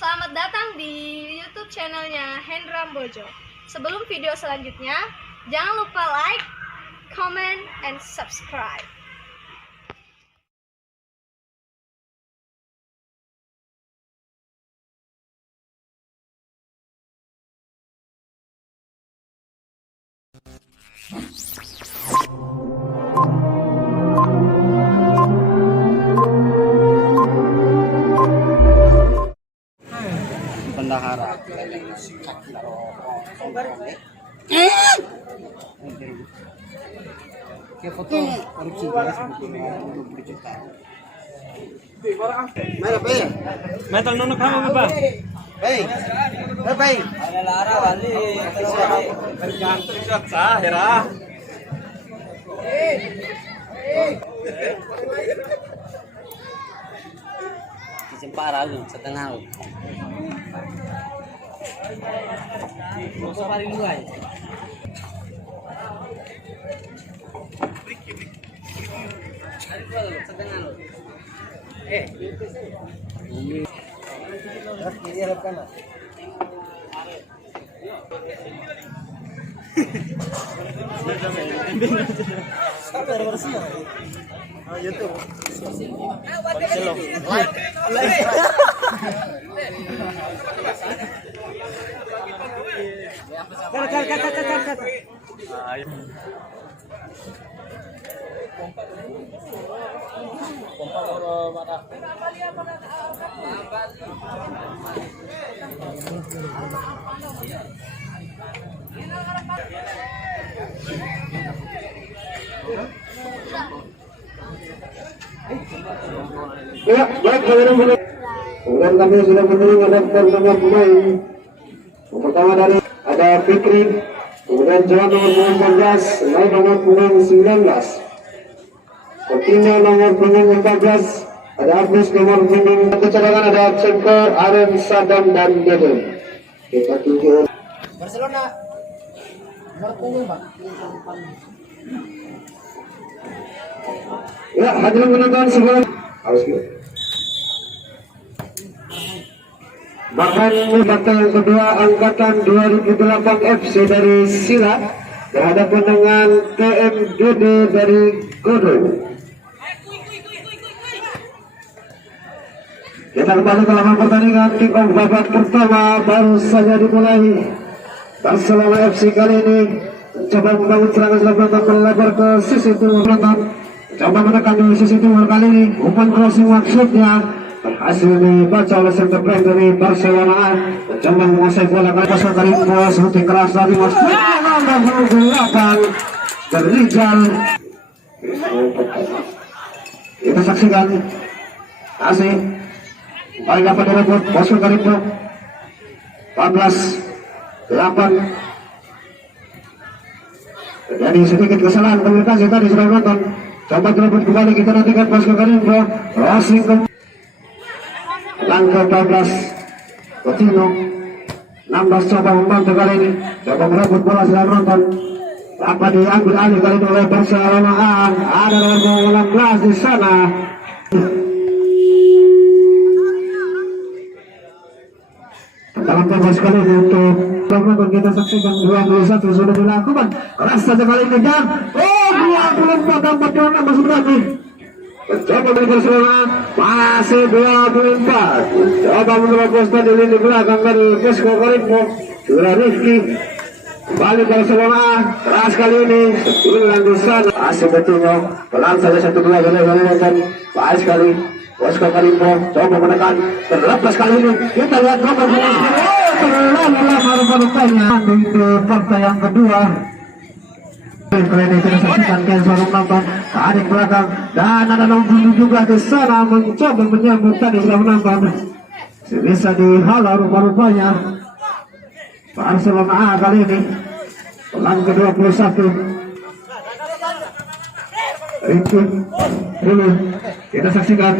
Selamat datang di YouTube channelnya Hendra Bojo. Sebelum video selanjutnya, jangan lupa like, comment, and subscribe. Bendahara. Kayak foto korupsi beres sebetulnya untuk berjuta. Mana bay? Metal nono kamu apa? Bay. Bay. Ada lara wali. Tergantung sah hera. Cempara lu setengah lu. Mau paling dua ya. Setengah lu. Kiri arah kanan. Sabar bersih. Ah, YouTube. Kat. Ya, baik kemudian kami sudah menerima daftar nomor pemain. Yang pertama dari ada Fikri, kemudian Johan nomor 14, Lai nomor pemain 19, Petina nomor pemain 14, ada Agus nomor pemain satu cadangan, ada Cengko, Aren, Sadam dan Deden. Kita tuju Barcelona nomor punggung Pak. Ya, hadirin penonton sebelum harus bahkan partai yang kedua angkatan 2008 FC dari Sila berhadapan dengan TMGD dari Godong. Kita kembali ke lapangan pertandingan. Kick off babak pertama baru saja dimulai. Barcelona FC kali ini mencoba membangun serangan selanjutnya melebar ke sisi timur penonton. Coba menekan di sisi timur kali ini. Umpan crossing maksudnya berhasil dibaca oleh center back dari Barcelona. Mencoba menguasai bola kali pasang dari bos shooting keras dari Mas. Dan menggunakan Rizal. Kita saksikan asing paling dapat direbut Bosco Karimbo 14-8. Jadi sedikit kesalahan komunikasi tadi sudah menonton. Coba direbut kembali, kita nantikan Bosco Karimbo crossing ke langkah 14 Coutinho 16 coba membantu kali ini, coba merebut bola sudah menonton. Apa diambil alih kali ini oleh Barcelona. Ada nomor 16 di sana. Dalam tempo sekali untuk teman-teman kita saksikan 21 sudah dilakukan. Keras saja kali ini dan 24 dapat kena masuk lagi. Mencoba dari Barcelona masih 24. Coba menerobos tadi lini belakang dari Bosco Karimbo. Sudah Rifki. Kembali Barcelona keras kali ini. Sebulan di sana. Masih Coutinho. Pelan saja 1-2 dan baik sekali. Bosco Karimbo coba menekan terlepas kali ini. Kita lihat nomor terlalu di partai yang kedua. Ini kita saksikan Kenzo menonton tarik belakang dan ada nomor juga di sana mencoba menyambut tadi sudah menonton. Bisa dihalau rupa-rupanya Barcelona kali ini. Pelan ke-21. Itu dulu kita saksikan.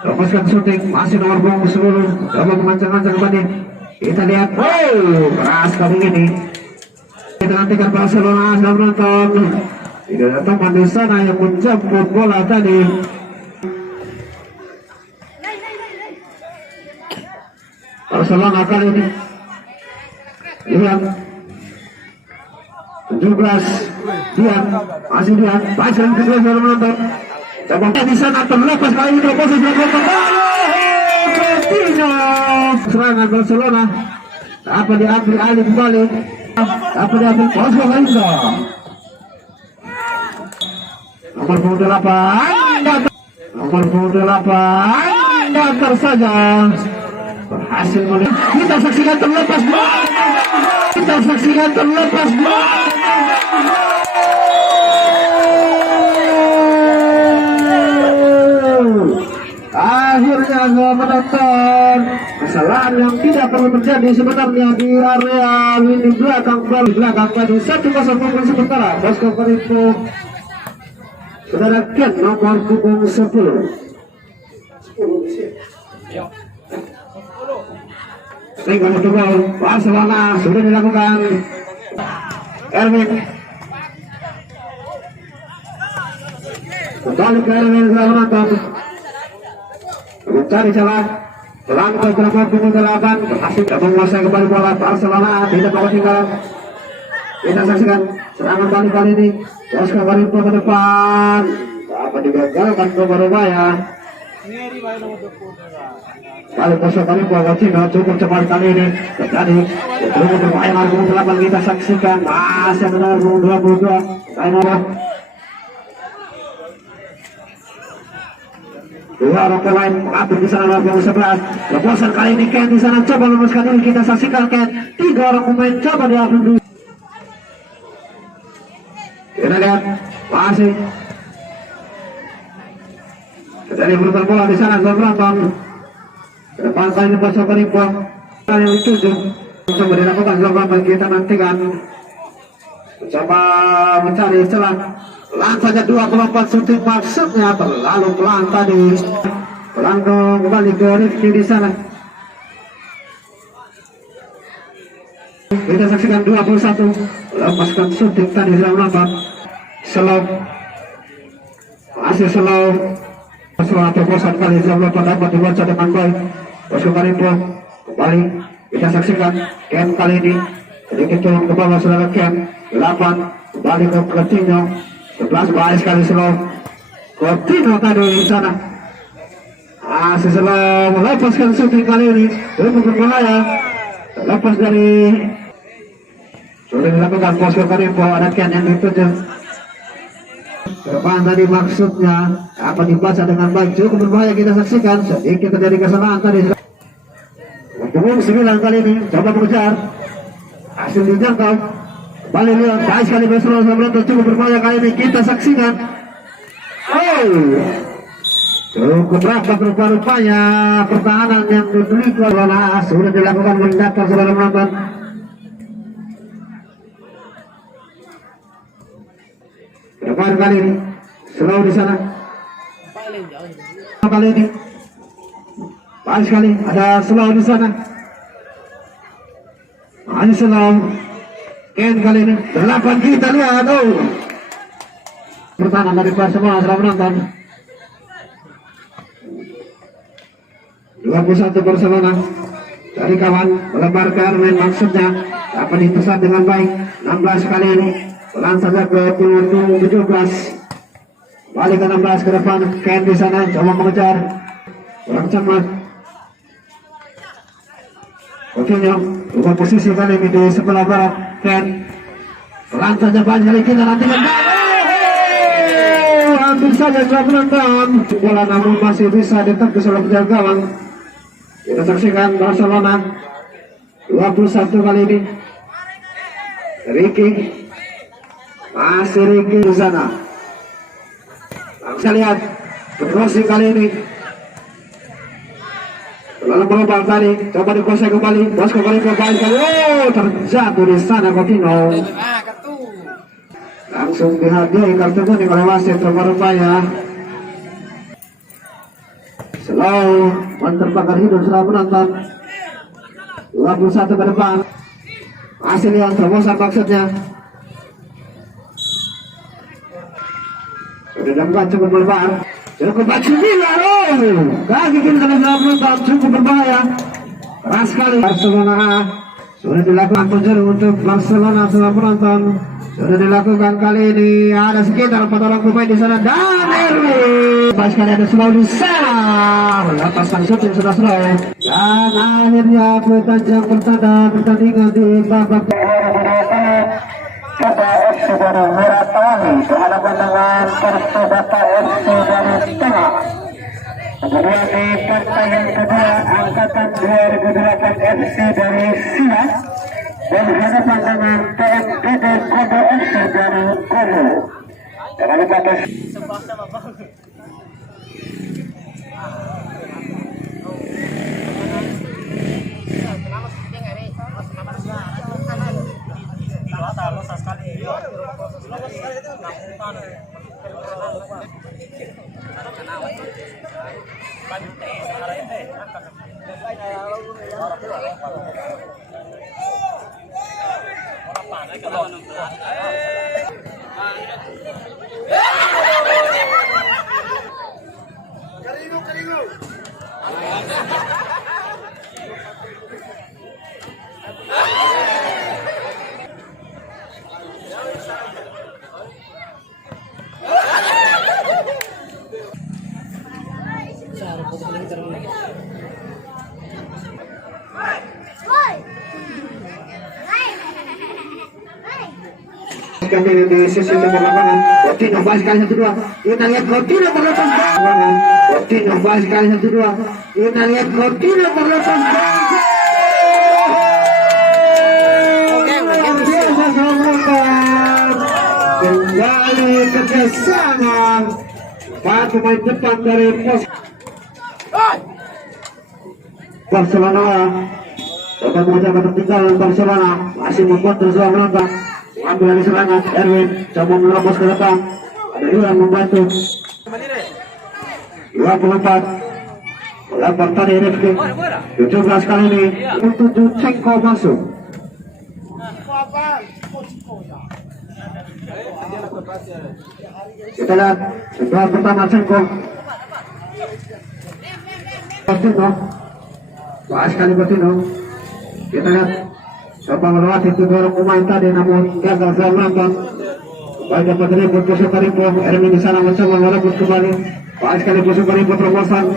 Lepaskan syuting masih nomor punggung 10. Coba memancang-mancang kembali. Kita lihat, keras kali ini. Kita nantikan Barcelona sedang menonton. Tidak ada teman di sana yang menjemput bola tadi. Barcelona kali ini. Lihat 17 Dian, masih Dian, pasang kedua dalam menonton. Coba di sana terlepas kali ini posisi dilakukan. Coutinho, serangan Barcelona. Apa diambil alih kembali? Apa diambil Bosco Kalinda? Nomor 28, nomor 28 datar saja. Berhasil melihat. Kita saksikan terlepas bola. Kita saksikan terlepas bola. Akhirnya gol menonton. Kesalahan yang tidak perlu terjadi sebenarnya di area lini belakang tadi 1-0 pemain sementara. Bosco Kalinda. Saudara Ken nomor punggung 10. Tinggal untuk gol Barcelona sudah dilakukan. Erwin kembali ke Erwin menonton, mencari celah, langkah ke nomor punggung 8 berhasil menguasai kembali bola. Barcelona tidak mau tinggal. Kita saksikan serangan balik kali ini. Bosco Kalinda ke depan, dapat digagalkan Berubaya. Kali Bosco Kalinda Coutinho cukup cepat kali ini terjadi. Belum berbahaya lagi 8 kita saksikan. Masih benar 22. Kainora. Dua orang pemain mengatur di sana nomor 11. Lepasan kali ini Ken di sana coba melepaskan ini, kita saksikan Ken. 3 orang pemain coba diambil dulu. Kita lihat masih terjadi perubahan bola di sana. Gol penonton ke depan kali ini Bosco Kalinda yang dituju. Coba dilakukan gol penonton, kita nantikan. Coba mencari celah. Langsung saja 24 shooting maksudnya terlalu pelan tadi. Pelanggung kembali ke Rifki di sana. Kita saksikan 21 lepaskan shooting tadi sudah menonton. Slow masih slow atau bosan kali sudah menonton, dapat dibaca dengan baik. Bosco Kalinda kembali kita saksikan. Ken kali ini sedikit turun ke bawah saudara Ken. 8 kembali ke Coutinho. 11 baik sekali slow. Coutinho tadi di sana masih slow melepaskan shooting kali ini. Cukup berbahaya. Lepas dari sudah dilakukan Bosco Kalinda, ada Ken yang dituju. Depan tadi maksudnya apa dibaca dengan baik, cukup berbahaya kita saksikan. Sedikit terjadi kesalahan tadi. Punggung 9 kali ini coba mengejar, hasil dijangkau. Kembali lihat baik sekali Barcelona, cukup berbahaya kali ini kita saksikan. Cukup rapat rupa-rupanya pertahanan yang dibeli Barcelona sudah dilakukan mendaftar saudara menonton. Depan kali ini slow di sana. Kali ini baik sekali ada slow di sana. Hanya slow. Ken kali ini 8 kita lihat. Pertahanan dari Barcelona saudara menonton. 21 Barcelona dari kawan melebar ke Erwin maksudnya apa dipesan dengan baik. 16 kali ini pelan saja ke punggung 17, balik ke 16 ke depan. Ken di sana coba mengejar, kurang cepat. Coutinho ubah posisi kali ini di sebelah barat. Ken pelan saja banyak kali kita nantikan. Hampir saja sudah menonton bola namun masih bisa ditepis oleh penjaga gawang. Kita saksikan Barcelona 21 kali ini. Ricky masih Ricky di sana. Bisa lihat crossing kali ini. Lalu berubah tadi, coba dikuasai kembali. Bosco Kalinda kembali kali. Terjatuh di sana Coutinho. Langsung dihadiahi kartu kuning oleh wasit Berubaya. Slow terbakar hidup setelah menonton. 21 ke depan. Hasil yang terobosan maksudnya. Sudah dapat cukup berlebar. Cukup baju Mila. Kaki kiri kalau sudah menonton cukup berbahaya. keras sekali Barcelona A. Sudah dilakukan penjuru untuk Barcelona semua penonton. Sudah dilakukan kali ini, ada sekitar 4 orang pemain di sana dan Erwin. Pas kali ada slow di sana, melepaskan shooting sudah slow. Dan akhirnya pertandingan pertandingan di babak Kota FC dari Meratani berhadapan dengan Persebaya FC dari Tengah. Kemudian di pertandingan kedua angkatan 2008 FC dari Silas dan berhadapan dengan TMPD Kodo FC dari Kodo. Jangan lupa di sisi timur lapangan. Coutinho baik sekali 1-2. Kita lihat Coutinho terlepas lapangan. Coutinho baik sekali 1-2. Kita lihat Coutinho terlepas kembali kerjasama 4 pemain depan dari pos Barcelona. Dapat menjaga tertinggal Barcelona masih membuat terus menonton. Ambil dari serangan Erwin coba menerobos ke depan. Ada Iwan membantu. 24 lempar tadi Rifki 17 kali ini untuk Cengko masuk. Kita lihat setelah pertama Cengko Coutinho pas kali Coutinho. Kita lihat coba melewati 2 orang pemain tadi namun gagal saya menonton. Baik dapat ribut Pusu Karimbo. Erwin di sana mencoba merebut kembali. Baik sekali Pusu Karimbo terobosan.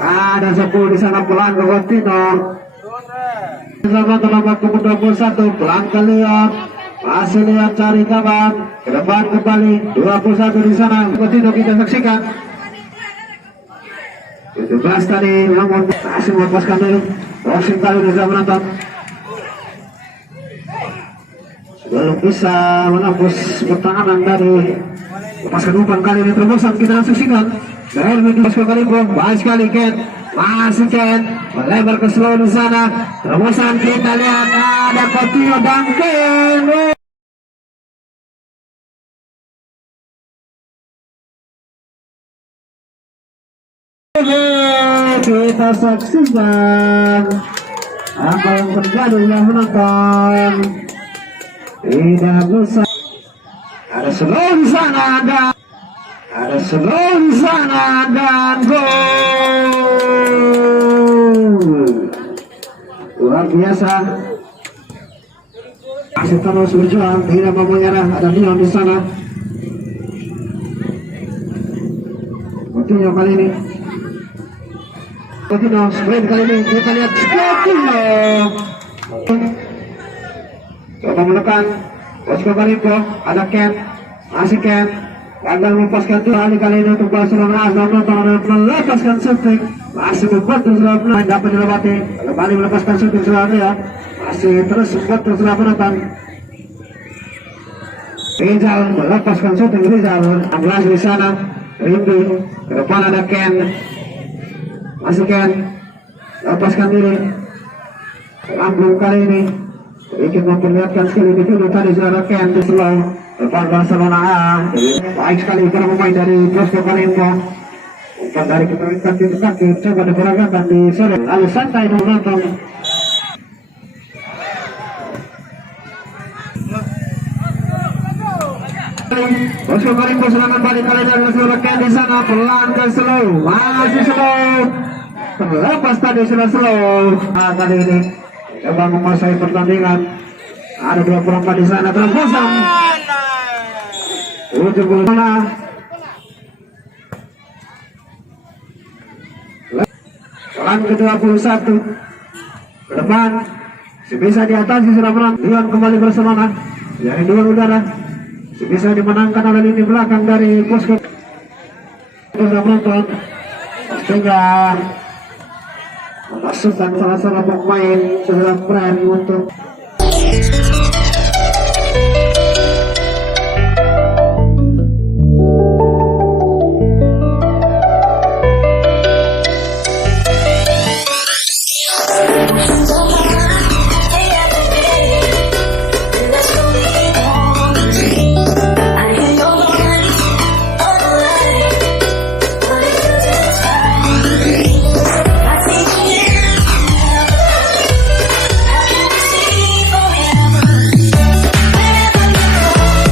Ada 10 di sana pelan ke Coutinho. Sama dalam waktu 21 pelan lihat. Masih lihat cari kawan. Ke depan kembali 21 di sana. Coutinho kita saksikan. 17 tadi namun masih melepaskan diri. Crossing kali bisa menonton. Belum bisa menembus pertahanan dari lepaskan umpan kali ini terobosan kita saksikan. Dan Pusu Karimbo baik sekali Ken. Masih Ken melebar ke slow di sana. Terobosan kita lihat ada Coutinho dan Ken. Kita saksikan apa yang terjadi yang menonton. Tidak bisa. Ada slow di sana dan ada slow di sana dan gol. Luar biasa. Masih terus berjuang, tidak mau menyerah. Ada Dion di sana. Coutinho kali ini. Coutinho sprint kali ini. Kita lihat Coutinho. Coba menekan Pusu Karimbo. Ada Ken. Masih Ken. Gagal melepaskan kali ini untuk Barcelona. Melepaskan shooting. Masih membuat terus dapat dilewati. Kembali melepaskan shooting ya. Masih terus membuat terus penonton. Rizal melepaskan shooting. Rizal 16 di sana. Rindu. Ke depan ada Ken. Masih Ken. Lepaskan diri. Lambung kali ini. Ingin memperlihatkan sekali di dulu tadi suara Ken di slow depan Barcelona A. Baik sekali para pemain dari Pusu Karimbo. Umpan dari kaki coba diperagakan di sore. Lalu santai menonton. Pusu Karimbo serangan balik kali dari seluruh Ken di sana pelan ke slow. Masih slow. Lepas tadi sudah slow. Nah, kali ini coba menguasai pertandingan. Ada 24 di sana terobosan. Ujung bola. Pelan ke-21 ke depan. Si bisa diatasi sudah menang. Leon kembali bersemangat. Dari dua udara. Si bisa dimenangkan oleh lini belakang dari Posko. Sudah menonton. Sehingga memasukkan salah seorang pemain sudah berani untuk